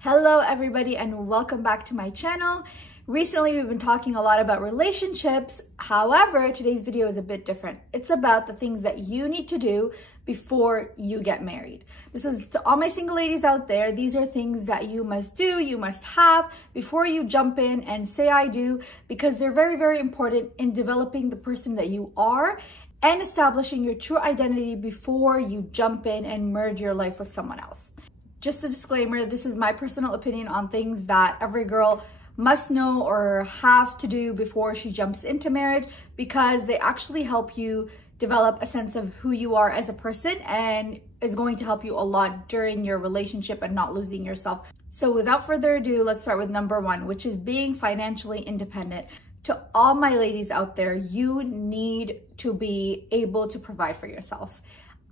Hello everybody and welcome back to my channel. Recently we've been talking a lot about relationships. However, today's video is a bit different. It's about the things that you need to do before you get married. This is to all my single ladies out there. These are things that you must do, you must have before you jump in and say I do, because they're very, very important in developing the person that you are and establishing your true identity before you jump in and merge your life with someone else. Just a disclaimer, this is my personal opinion on things that every girl must know or have to do before she jumps into marriage, because they actually help you develop a sense of who you are as a person and is going to help you a lot during your relationship and not losing yourself. So without further ado, let's start with number one, which is being financially independent. To all my ladies out there, you need to be able to provide for yourself.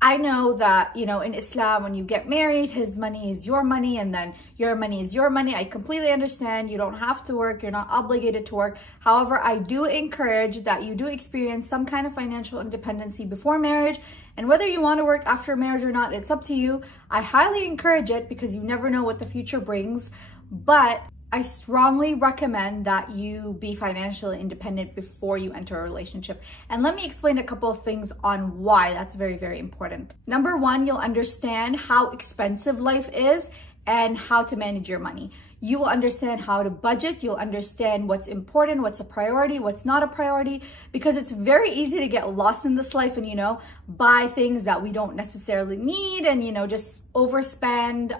I know that, in Islam, when you get married, his money is your money and then your money is your money. I completely understand. You don't have to work. You're not obligated to work. However, I do encourage that you do experience some kind of financial independency before marriage. And whether you want to work after marriage or not, it's up to you. I highly encourage it because you never know what the future brings. But I strongly recommend that you be financially independent before you enter a relationship. And let me explain a couple of things on why that's very, very important. Number one, you'll understand how expensive life is and how to manage your money. You will understand how to budget. You'll understand what's important, what's a priority, what's not a priority, because it's very easy to get lost in this life and, buy things that we don't necessarily need and, just overspend,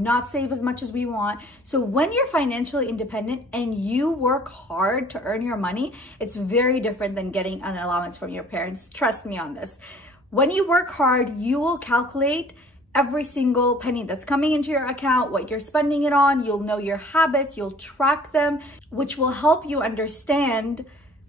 not save as much as we want. So when you're financially independent and you work hard to earn your money, it's very different than getting an allowance from your parents. Trust me on this. When you work hard, you will calculate every single penny that's coming into your account, what you're spending it on. You'll know your habits, you'll track them, which will help you understand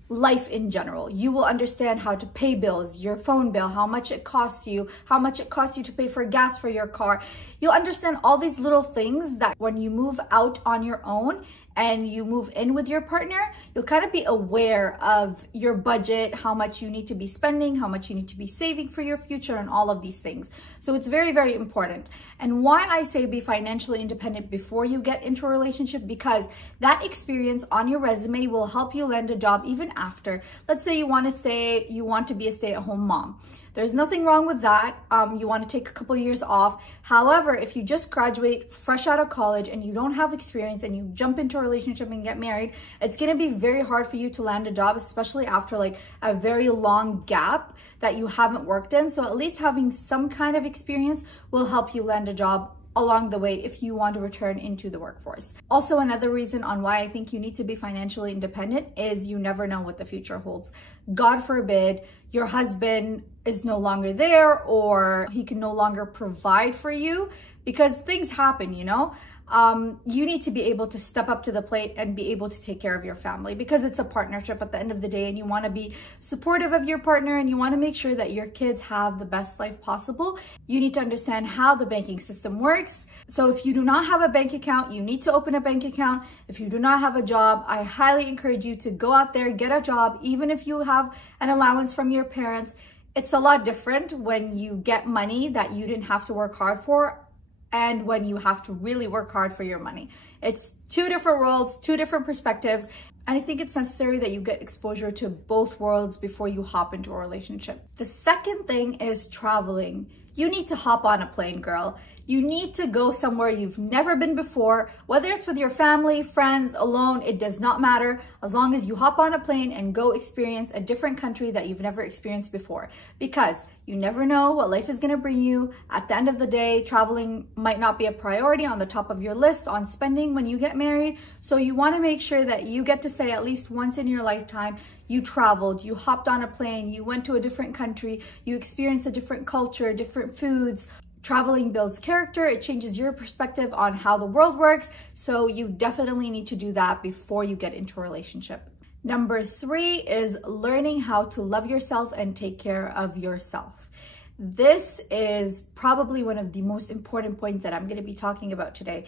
life in general. You will understand how to pay bills, your phone bill, how much it costs you to pay for gas for your car. You'll understand all these little things that when you move out on your own and you move in with your partner, you'll kind of be aware of your budget, how much you need to be spending, how much you need to be saving for your future, and all of these things. So it's very, very important. And why I say be financially independent before you get into a relationship, because that experience on your resume will help you land a job even after. Let's say you want to be a stay-at-home mom. There's nothing wrong with that. You want to take a couple of years off. However, if you just graduate fresh out of college and you don't have experience and you jump into a relationship and get married, it's going to be very hard for you to land a job, especially after like a very long gap that you haven't worked in. So at least having some kind of experience will help you land a job along the way if you want to return into the workforce. Also, another reason on why I think you need to be financially independent is you never know what the future holds. God forbid your husband is no longer there or he can no longer provide for you, because things happen, you need to be able to step up to the plate and be able to take care of your family, because it's a partnership at the end of the day and you want to be supportive of your partner and you want to make sure that your kids have the best life possible. You need to understand how the banking system works. So if you do not have a bank account, you need to open a bank account. If you do not have a job, I highly encourage you to go out there, get a job. Even if you have an allowance from your parents, it's a lot different when you get money that you didn't have to work hard for and when you have to really work hard for your money. It's two different worlds, two different perspectives. And I think it's necessary that you get exposure to both worlds before you hop into a relationship. The second thing is traveling. You need to hop on a plane, girl. You need to go somewhere you've never been before, whether it's with your family, friends, alone, it does not matter, as long as you hop on a plane and go experience a different country that you've never experienced before. Because you never know what life is going to bring you. At the end of the day, traveling might not be a priority on the top of your list on spending when you get married. So you want to make sure that you get to say at least once in your lifetime, you traveled, you hopped on a plane, you went to a different country, you experienced a different culture, different foods. Traveling builds character. It changes your perspective on how the world works. So you definitely need to do that before you get into a relationship. Number three is learning how to love yourself and take care of yourself. This is probably one of the most important points that I'm going to be talking about today,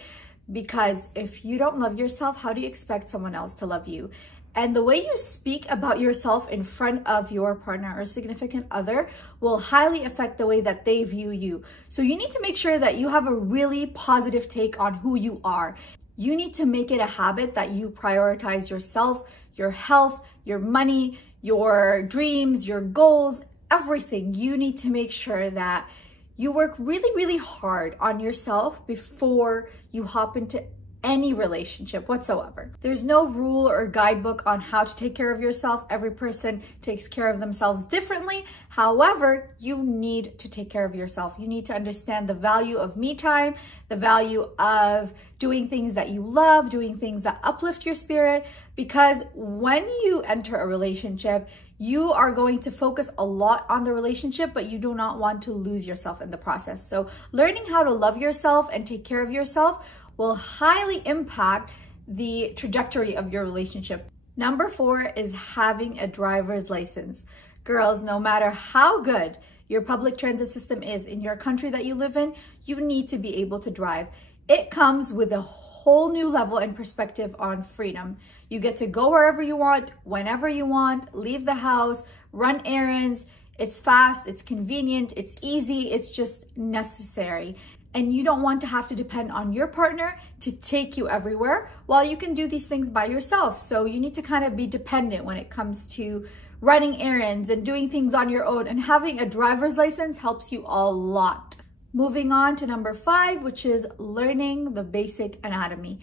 because if you don't love yourself, how do you expect someone else to love you? And the way you speak about yourself in front of your partner or significant other will highly affect the way that they view you. So you need to make sure that you have a really positive take on who you are. You need to make it a habit that you prioritize yourself, your health, your money, your dreams, your goals, everything. You need to make sure that you work really, really hard on yourself before you hop into any relationship whatsoever. There's no rule or guidebook on how to take care of yourself. Every person takes care of themselves differently. However, you need to take care of yourself. You need to understand the value of me time, the value of doing things that you love, doing things that uplift your spirit, because when you enter a relationship, you are going to focus a lot on the relationship, but you do not want to lose yourself in the process. So learning how to love yourself and take care of yourself will highly impact the trajectory of your relationship. Number 4 is having a driver's license. Girls, no matter how good your public transit system is in your country that you live in, you need to be able to drive. It comes with a whole new level and perspective on freedom. You get to go wherever you want, whenever you want, leave the house, run errands. It's fast, it's convenient, it's easy, it's just necessary. And you don't want to have to depend on your partner to take you everywhere while you can do these things by yourself. So you need to kind of be dependent when it comes to running errands and doing things on your own, and having a driver's license helps you a lot. Moving on to number 5, which is learning the basic anatomy,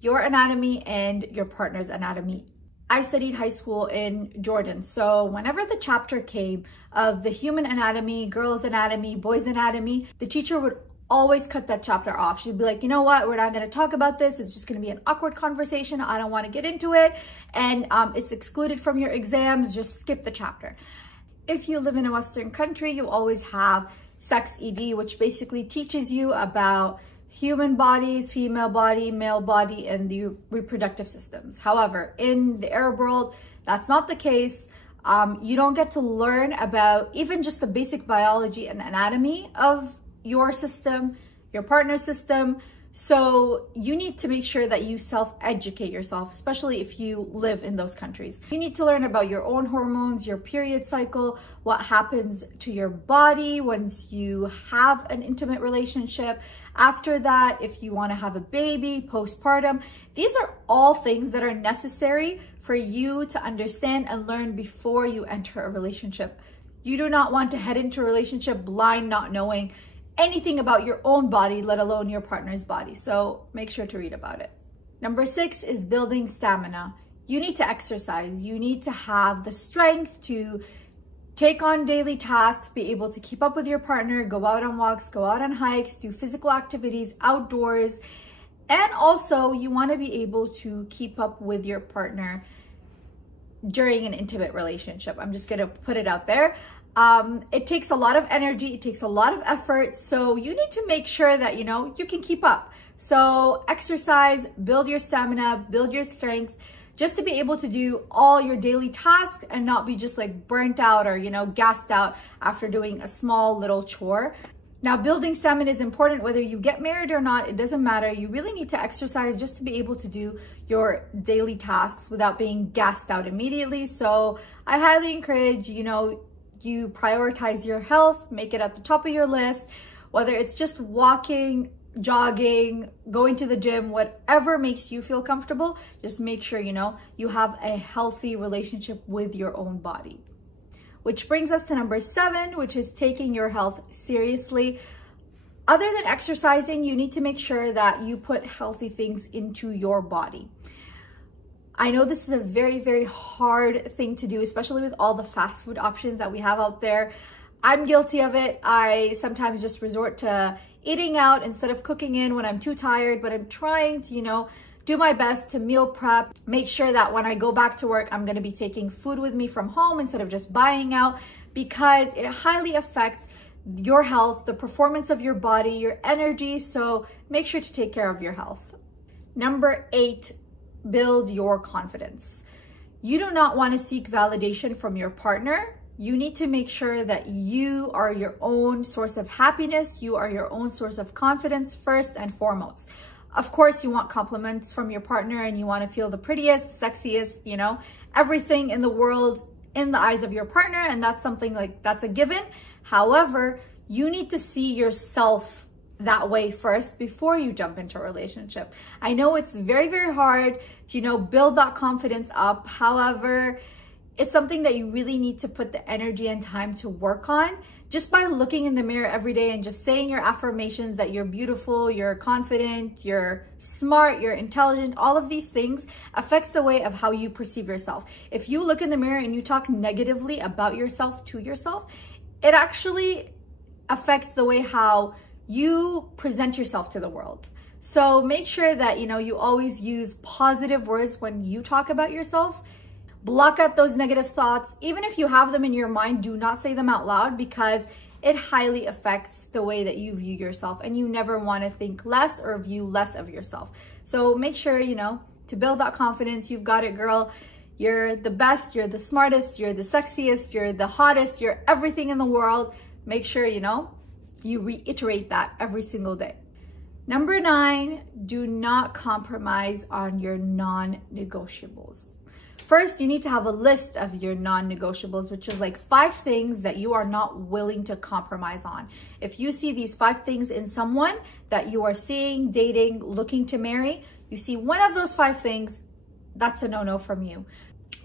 your anatomy and your partner's anatomy. I studied high school in Jordan, so whenever the chapter came of the human anatomy, girls' anatomy, boys' anatomy, the teacher would always cut that chapter off. She'd be like, you know what, we're not going to talk about this. It's just going to be an awkward conversation. I don't want to get into it. And it's excluded from your exams. Just skip the chapter. If you live in a Western country, you always have sex ed, which basically teaches you about human bodies, female body, male body, and the reproductive systems. However, in the Arab world, that's not the case. You don't get to learn about even just the basic biology and anatomy of your system, your partner's system. So you need to make sure that you self-educate yourself, especially if you live in those countries. You need to learn about your own hormones, your period cycle, what happens to your body once you have an intimate relationship. After that, if you want to have a baby, postpartum, these are all things that are necessary for you to understand and learn before you enter a relationship. You do not want to head into a relationship blind, not knowing anything about your own body, let alone your partner's body. So make sure to read about it. Number 6 is building stamina. You need to exercise. You need to have the strength to take on daily tasks, be able to keep up with your partner, go out on walks, go out on hikes, do physical activities outdoors. And also you want to be able to keep up with your partner during an intimate relationship. I'm just going to put it out there. It takes a lot of energy, it takes a lot of effort, so you need to make sure that, you know, you can keep up. So exercise, build your stamina, build your strength, just to be able to do all your daily tasks and not be just like burnt out or, you know, gassed out after doing a small little chore. Now, building stamina is important whether you get married or not. It doesn't matter. You really need to exercise just to be able to do your daily tasks without being gassed out immediately. So I highly encourage, you know, you prioritize your health, make it at the top of your list, whether it's just walking, jogging, going to the gym, whatever makes you feel comfortable. Just make sure, you know, you have a healthy relationship with your own body. Which brings us to number 7, which is taking your health seriously. Other than exercising, you need to make sure that you put healthy things into your body. I know this is a very, very hard thing to do, especially with all the fast food options that we have out there. I'm guilty of it. I sometimes just resort to eating out instead of cooking in when I'm too tired, but I'm trying to, you know, do my best to meal prep, make sure that when I go back to work, I'm going to be taking food with me from home instead of just buying out, because it highly affects your health, the performance of your body, your energy. So make sure to take care of your health. Number 8, build your confidence. You do not want to seek validation from your partner. You need to make sure that you are your own source of happiness. You are your own source of confidence first and foremost. Of course, you want compliments from your partner and you want to feel the prettiest, sexiest, you know, everything in the world in the eyes of your partner. And that's something like, that's a given. However, you need to see yourself that way first before you jump into a relationship. I know it's very, very hard to, you know, build that confidence up. However, it's something that you really need to put the energy and time to work on. Just by looking in the mirror every day and just saying your affirmations that you're beautiful, you're confident, you're smart, you're intelligent, all of these things affects the way of how you perceive yourself. If you look in the mirror and you talk negatively about yourself to yourself, it actually affects the way how you present yourself to the world. So make sure that, you know, you always use positive words when you talk about yourself. Block out those negative thoughts. Even if you have them in your mind, do not say them out loud because it highly affects the way that you view yourself, and you never want to think less or view less of yourself. So make sure, you know, to build that confidence. You've got it, girl. You're the best, you're the smartest, you're the sexiest, you're the hottest, you're everything in the world. Make sure, you know, you reiterate that every single day. Number 9, do not compromise on your non-negotiables. First, you need to have a list of your non-negotiables, which is like 5 things that you are not willing to compromise on. If you see these 5 things in someone that you are seeing, dating, looking to marry, you see one of those 5 things, that's a no-no from you.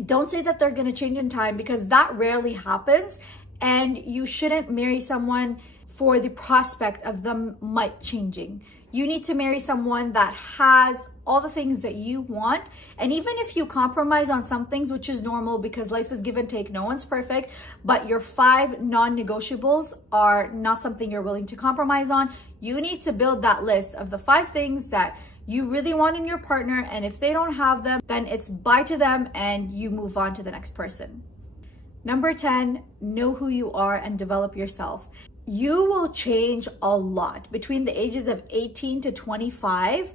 Don't say that they're going to change in time because that rarely happens, and you shouldn't marry someone for the prospect of them might changing. You need to marry someone that has all the things that you want. And even if you compromise on some things, which is normal because life is give and take, no one's perfect, but your 5 non-negotiables are not something you're willing to compromise on. You need to build that list of the 5 things that you really want in your partner. And if they don't have them, then it's bye to them and you move on to the next person. Number 10, know who you are and develop yourself. You will change a lot between the ages of 18 to 25.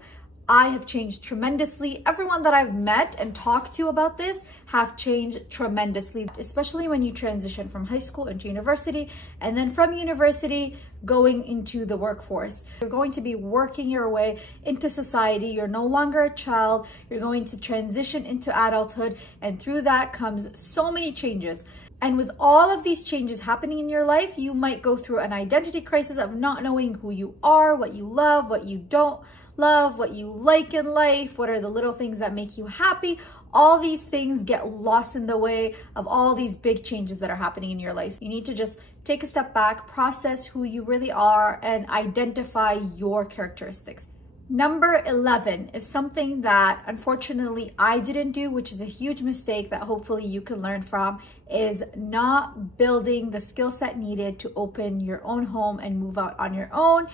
I have changed tremendously. Everyone that I've met and talked to about this have changed tremendously, especially when you transition from high school into university, and then from university going into the workforce. You're going to be working your way into society. You're no longer a child. You're going to transition into adulthood, and through that comes so many changes. And with all of these changes happening in your life, you might go through an identity crisis of not knowing who you are, what you love, what you don't love, what you like in life, what are the little things that make you happy. All these things get lost in the way of all these big changes that are happening in your life. You need to just take a step back, process who you really are, and identify your characteristics. Number 11 is something that unfortunately I didn't do, which is a huge mistake that hopefully you can learn from, is not building the skill set needed to open your own home and move out on your own,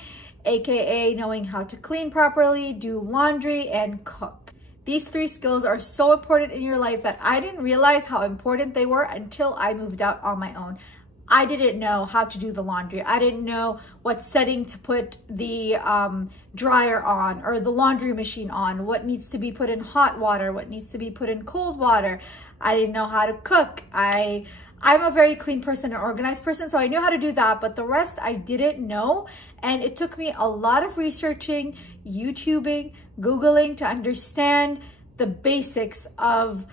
aka knowing how to clean properly, do laundry, and cook. These 3 skills are so important in your life that I didn't realize how important they were until I moved out on my own. I didn't know how to do the laundry. I didn't know what setting to put the dryer on or the laundry machine on, what needs to be put in hot water, what needs to be put in cold water. I didn't know how to cook. I'm a very clean person, an organized person, so I knew how to do that, but the rest I didn't know. And it took me a lot of researching, YouTubing, Googling to understand the basics of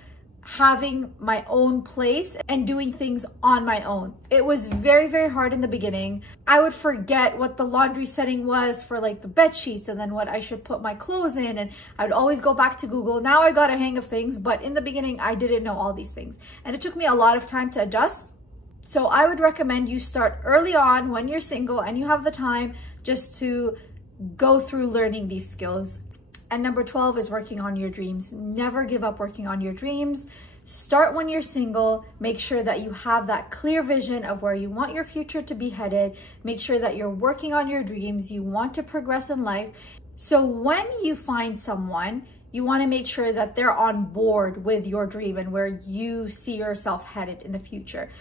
having my own place and doing things on my own. It was very, very hard in the beginning. I would forget what the laundry setting was for like the bed sheets and then what I should put my clothes in, and I would always go back to Google. Now I got a hang of things, but in the beginning I didn't know all these things and it took me a lot of time to adjust. So I would recommend you start early on when you're single and you have the time just to go through learning these skills. And number 12 is working on your dreams. Never give up working on your dreams. Start when you're single. Make sure that you have that clear vision of where you want your future to be headed. Make sure that you're working on your dreams. You want to progress in life. So when you find someone, you want to make sure that they're on board with your dream and where you see yourself headed in the future.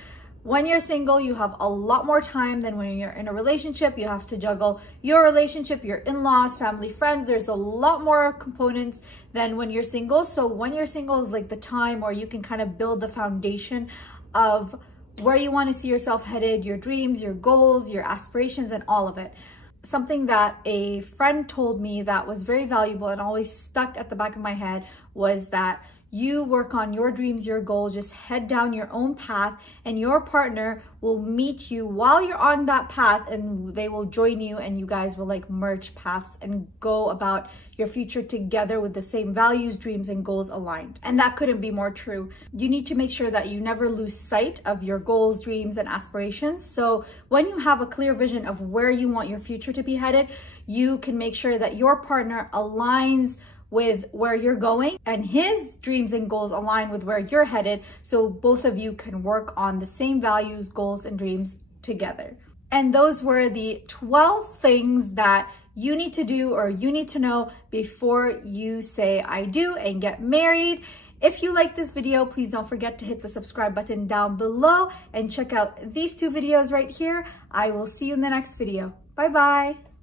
When you're single, you have a lot more time than when you're in a relationship. You have to juggle your relationship, your in-laws, family, friends. There's a lot more components than when you're single. So when you're single is like the time where you can kind of build the foundation of where you want to see yourself headed, your dreams, your goals, your aspirations, and all of it. something that a friend told me that was very valuable and always stuck at the back of my head was that you work on your dreams, your goals, just head down your own path, and your partner will meet you while you're on that path, and they will join you, and you guys will like merge paths and go about your future together with the same values, dreams, and goals aligned. And that couldn't be more true. You need to make sure that you never lose sight of your goals, dreams, and aspirations. So when you have a clear vision of where you want your future to be headed, you can make sure that your partner aligns with where you're going and his dreams and goals align with where you're headed, so both of you can work on the same values, goals, and dreams together. And those were the 12 things that you need to do or you need to know before you say I do and get married. If you like this video, please don't forget to hit the subscribe button down below and check out these 2 videos right here. I will see you in the next video. Bye bye.